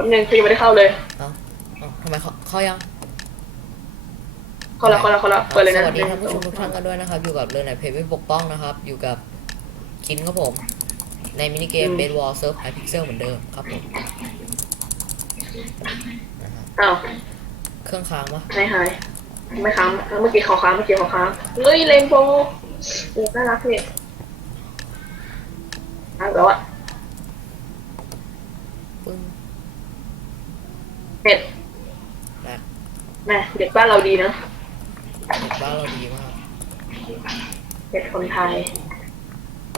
ป๊บนึงคือยังไม่ได้เข้าเลย เอ้าเอ้าทำไมเขาเขายังเข้าแล้วเข้าแล้วเข้าแล้วเปิดเลยสนะวัสดีท่านผู้ชมทุกท่านกันด้วยนะครับ อยู่กับเรื่องไหนเพจไม่ปกป้องนะครับ อยู่กับคินครับผม ในมินิเกมเบสวอลเซิร์ฟไฮพิกเซลเหมือนเดิมครับผมนะฮะอ้าวเครื่องค้างปะหายหายไม่ค้างเมื่อกี้เขาค้างเมื่อกี้เขาค้างเฮ้ยเลนโบว์โอ้น่ารักเนี่ยค้างแล้วอะ ปึ้ง เน็ตแรกแม่เด็กบ้านเราดีนะเน็ตบ้านเราดีมากเด็กคนไทย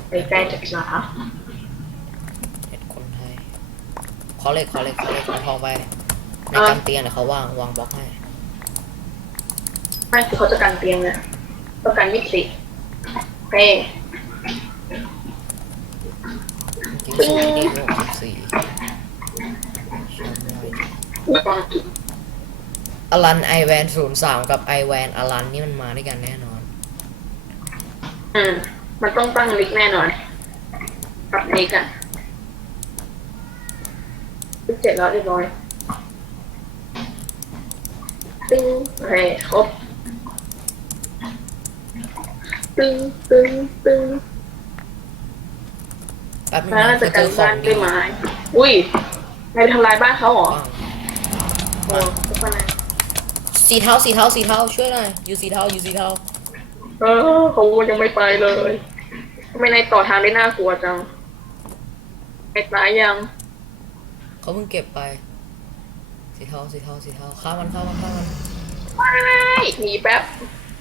ไปใกล้ศึกษาเน็ตคนไทยขอเลขขอเลขขอเลขเอาทองไปในกำเตียงเดี๋ยวเขาวางวางบล็อกให้ไม่คือเขาจะกันเตียงเนี่ยต้องการยี่สิบโอเคจริงๆสูงดีหกสิบสี่ อลันไอแวนศูนย์สามกับไอแวนอลันนี่มันมาด้วยกันแน่นอน อืม มันต้องตั้งลิกแน่นอน กับลิกอะลิกเจ็ดแล้วเรียบร้อยตึ้งโอเคครบตึ้งตึ้งตึ้งแป๊บนึงแล้วนะเราจะจะเจกันอขอบ้างนดีด้วยไม้อุ้ยนายไปทำลายบ้านเขาเหรอบ้าง โอ้ทุกคนนะสีเทาสีเทาสีเทาช่วยหน่อยอยู่สีเทาอยู่สีเทาเออเขายังไม่ไปเลยทำไมนายต่อทางได้น่ากลัวจังไปตายยัง เขาเพิ่งเก็บไป สีเทาสีเทาสีเทาฆ่ามันฆ่ามันฆ่ามันไม่หนีแป๊บ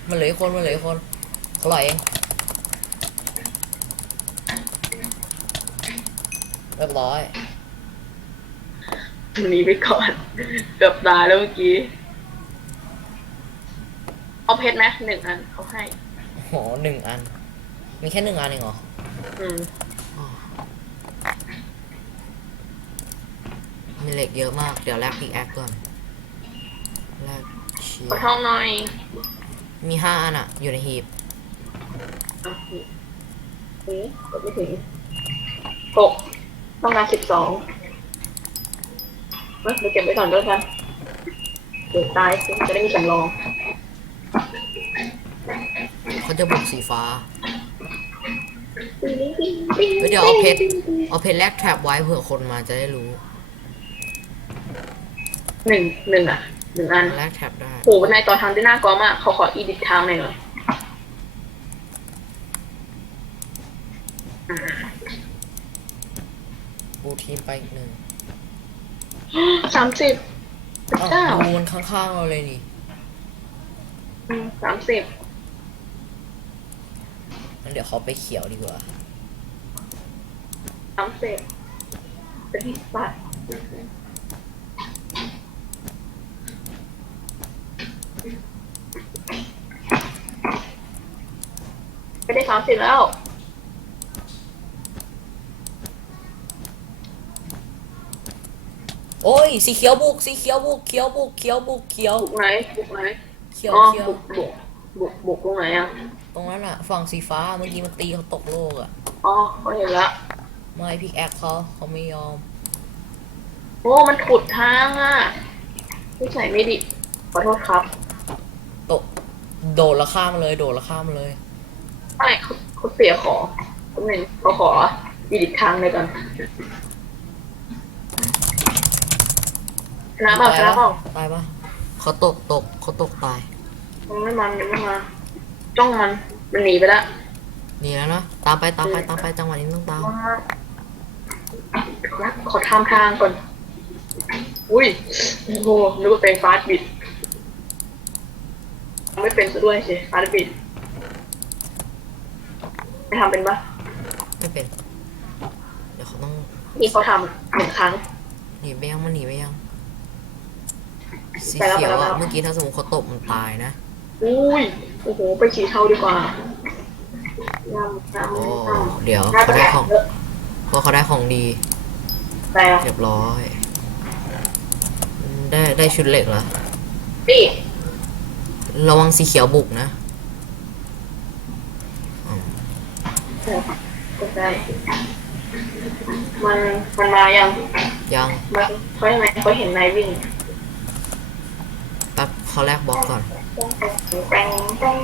มันเหลืออกคนมันเหลืออกคนเขาไหลเองเรียบร้อย หนีไปก่อนเกือบตายแล้วเมื่อกี้ เอาเพชรไหมหนึ่งอันเขาให้ โหหนึ่งอัน มีแค่หนึ่งอันเองเหรอ อืมมีเหล็กเยอะมาก เดี๋ยวแลกพิกแอคก่อนแลกเชียขอทองหน่อยมีห้าอันอะอยู่ในหีบอะนี่นี่กดไม่ถึงหกต้องการสิบสอง เอ้ยเดี๋ยวเก็บไว้ก่อนก็แล้วกันเดี๋ยวตายจะได้มีสำรองเขาจะบุกสีฟ้า เฮ้ยเดี๋ยวเอาเพชร เอาเพชรแลกแทร็บไว้เผื่อคนมาจะได้รู้หนึ่งหนึ่งอะหนึ่งอันแลกแทร็บได้ โหนายต่อทางได้น่ากลัวมากเขาขออีดิททางหน่อยเหรออ่าบูทีมไปอีกหนึ่ง สามสิบพระอ้าวเจ้าดูมันข้างๆเราเลยนี่อืมสามสิบงั้นเดี๋ยวเขาไปเขียวดีกว่าสามสิบเป็นที่สัตว์ไม่ได้สามสิบแล้ว โอ้ย สีเขียวบุก สีเขียวบุก เขียวบุก เขียวบุก เขียว บุกไหนบุกไหนเขียวอ๋อเขียว บุกบุกบุกบุกตรงไหนอะตรงนั้นอะฝั่งสีฟ้าเมื่อกี้มันตีเขาตกโลกอะอ๋อเขาเห็นละไม่พิกแอคเขาเขาไม่ยอม โอ้มันขุดทางอะไม่ใส่ไม่ดีขอโทษครับโตะโดดและข้ามมาเลย โดดและข้ามมาเลย ไม่เขาเขาเสียของคนหนึ่งเขาขออีดิททางเลยก่อนช นะเปล่าชนะเปล่าตายปะเขาตกตกเขาตกตายยังไม่มันยังไม่มาจ้องมันมันหนีไปละนี่แล้วนะตามไปตามไปตามไปจังหวะนี้ต้องตามมาขอทำทางก่อน อุ้ยโอ้โหนึกว่าเป็นฟาสต์บิดไม่เป็นซะด้วยสิฟาสต์บิดไม่ทำเป็นปะไม่เป็น เดี๋ยวเขาต้องนี่เขาทำหนึ่งครั้งหนีไปยังมันหนีไปยัง สีไปแล้วเขียวไปแล้อะวเมื่อกี้ถ้าสมมติเขาตกมันตายนะอุ้ยโอ้โหไปฉีเทาดีกว่าน้ำน้โอ้ำน้ำเดี๋ยวน่าเขาจะได้แอบของเยอะเพราะเขาได้ของดีแต่เรียบร้อย ได้ได้ชุดเหล็กแล้วนี่ระวังสีเขียวบุกนะอืมก็ได้มันมันมายังยังมันเขายังไงเขาเห็นนายวิ่งแป๊บเขาแลกบล็อกก่อนแปงแปง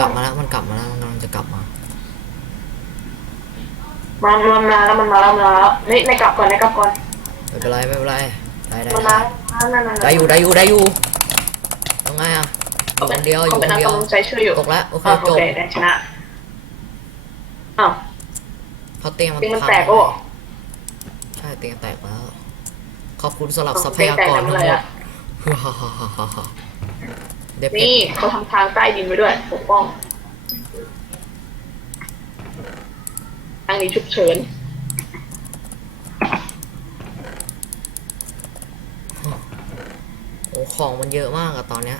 กลับมาแล้วมันกลับมาแล้วมันกำลังจะกลับมามามันมาแล้วมันมาแล้วมันมาแล้วนี่นายกลับก่อนนายกลับก่อนไม่เป็นไรไม่เป็นไรได้ได้มันได้มานั่นนั่นได้อยู่ได้อยู่ได้อยู่ยังไงอะอยู่คนเดียวอยู่เขาคเป็นนนักเดียวกำลังใจช่วยอยู่ตกแล้วโอเคอะจโอบเคได้ชนะอ้าวเขาเตียงมันเตียงมันพัแตกก็บอกใช่เตียงแตกแล้ว ขอบคุณสำหรับเอาทรัพยากรทั้งหมเตียงแตกทำอะไรดอะฮ่าฮ่าฮ่าฮ่าฮ่าเด็บนี่เขาทำทางใต้ดินไว้ด้วยปกป้องทางนี้ฉุกเฉินโอ้ของมันเยอะมากอะตอนเนี้ย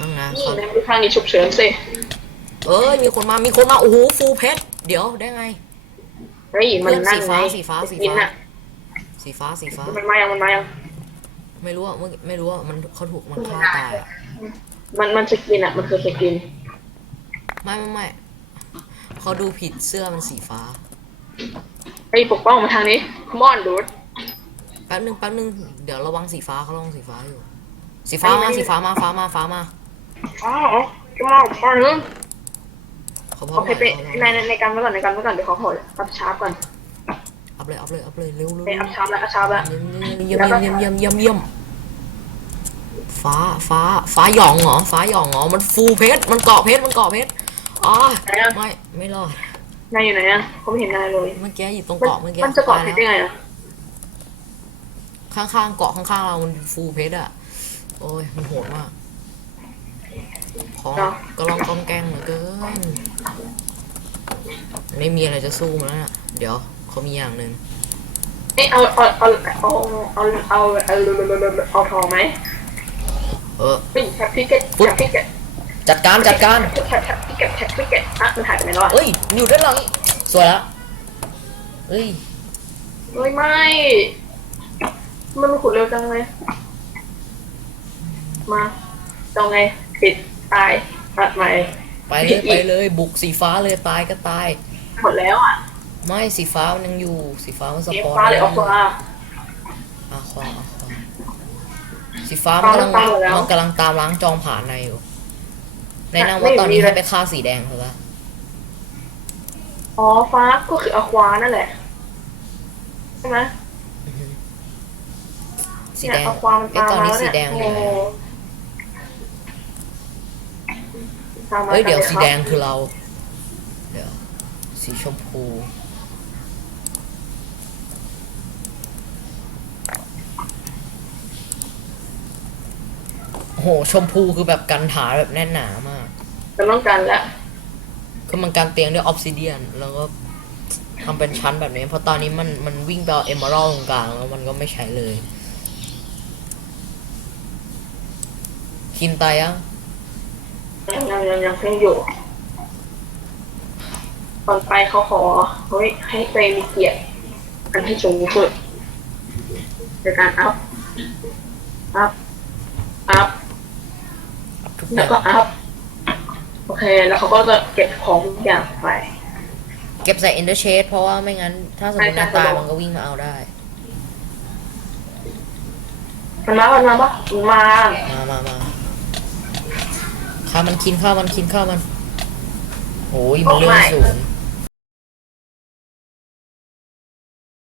นั่งนะนี่เขานะดูทางนี้ฉุกเฉินสิเอ้ยมีคนมามีคนมาโอ้โหฟูลเพชรเดี๋ยวได้ไงเฮ้ยมันนั่นไงสีฟ้าสีฟ้าสีกินฟ้าน่ะ สีฟ้าสีฟ้า มันมายังมันมายังไม่รู้อะเมื่อไม่รู้อะมันเขาถูกมันฆ่าตายอะมันมันสกินอะ มันคือสกิน ไม่ไม่ไม่เขาดูผิดเสื้อมันสีฟ้าไอ้ยปกป้องมาทางนี้ come on dude แป๊บนึงแป๊บนึงเดี๋ยวระวังสีฟ้าเขาระวังสีฟ้าอยู่ สีฟ้าไม่มาไม่สีฟ้ามาฟ้ามาฟ้ามาอ๋อ come on come on เขาพร้อโอมเคไปไหนในในในการไว้ก่อนในการไว้ก่อนเดี๋ยวเขาโหดอัพชาร์ปก่อน อัพเลยอัพเลยอัพเลยเร็วเร็วไปอัพชาร์ปแล้วอัพชาร์ปแล้วเยี่ยมเยี่ยมเยี่ยมเยี่ยมเยี่ยมเยี่ยมฟ้าฟ้าฟ้าหยองเหรอฟ้าหยองเหรอมันฟูเพชรมันเกาะเพชรมันเกาะเพชรอ๋อไหนอะไม่ไม่รอดนายอยู่ไหนอะเขาไม่เห็นนายเลยเมื่อกี้อยู่ตรงมันเกาะเมื่อกี้มันจะเกาะตายผิดได้แล้วไงอะข้างๆเกาะข้างๆเรามันฟูเพชรอะโอ้ยมันโหดมากของก็ลองกองแกงเหลือเกินไม่มีอะไรจะสู้มันแล้วน่ะเดี๋ยว เขามีอย่างหนึ่งเอ้ยเอาเอาเอาเอาเอาเอาเอาเอาเอาทองไหมเออเฮ้ยแท็บพิกเก็ตแท็บพิกเก็ตจัดการจัดการแท็บแท็บพิกเก็ตแท็บพิกเก็ตอะมันหายไปไหนแล้วอะเอ้ยอยู่ด้านหลังสวยละเอ้ยเฮ้ยไม่ มันขุดเร็วจังเลยมาจองไงปิดตายตัดใหม่ไปเลยไปเลยบุกสีฟ้าเลยตายก็ตายหมดแล้วอะ ไม่สีฟ้ามันยังอยู่สีฟ้ามันสเอฟปอนฟ้าเลยออกฟ้าอาควาอาควาสีฟ้ามันกำลังฟ้ามันตามหมดแล้วมันกำลังตามล้างจองผ่านในอยู่แนะนำไม่ว่าตอนนี้มีเลยให้ไปฆ่าสีแดงเถอะละอ๋อฟ้าก็คืออควานั่นแหละใช่ไหมอือฮึสีเนี่ยแดงอความันไอ้ตามตอนมานี้แล้วสีเนี่ยแดงอยู่ไหนโอ้ตามมาเฮ้ยเดี๋ยวตามสีมาแดงคือเรา เดี๋ยวสีชมพู โอ้โหชมพูคือแบบกันถาแบบแน่นหนามาก จะต้องการแล้วคือมันการเตียงด้วยออ s ซิเดียน แล้วก็ทำเป็นชั้นแบบนี้ เพราะตอนนี้มันมันวิ่งไปเอาเอมเมอรัลตรงกลางแล้วมันก็ไม่ใช้เลย คินตายยังยังยังยังยังเพิ่งอยู่ตอนไปเขาขอเฮ้ยให้ไปมีเกียรติอันที่สูงสุดในการอัพอัพอัพทุกอ แล้วย่างก็อัพ โอเค แล้วเขาก็จะเก็บของทุกอย่างไป เก็บใส่ Ender Shade เพราะว่าไม่งั้น ถ้าสมมติใช่นายใช่ตายสะดวกมันก็วิ่งมาเอาได้ มันมามันมาปะมันมา มามามาข้ามันคินข้ามันคินข้ามันโอ้ยมันเลื่อนสูง